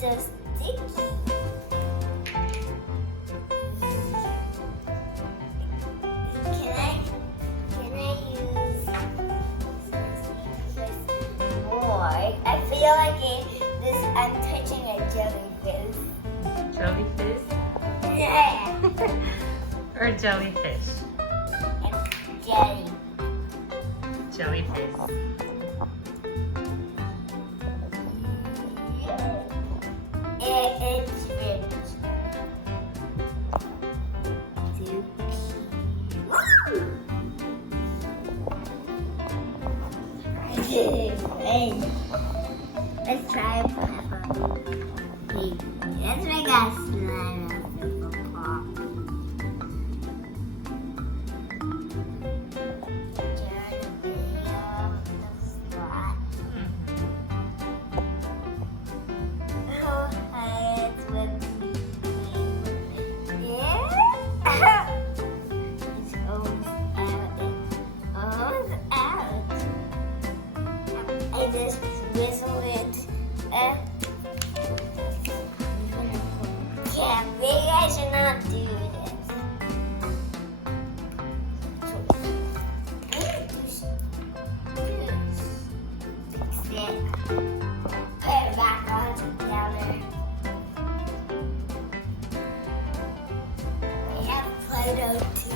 so sticky. Can I use this more? I feel like I'm touching a jellyfish. Jellyfish Yeah. or jellyfish? Jelly. Jellyfish. It's ripped. Let's try pepper. Let's make a slime of pepper pot. Turn the video of the spot. Oh, it's with me. Yeah. It's almost out. It's almost out. I just whistle it. Yeah, maybe I should not do this. Fix it. Put it back on together. We have Play-Doh too.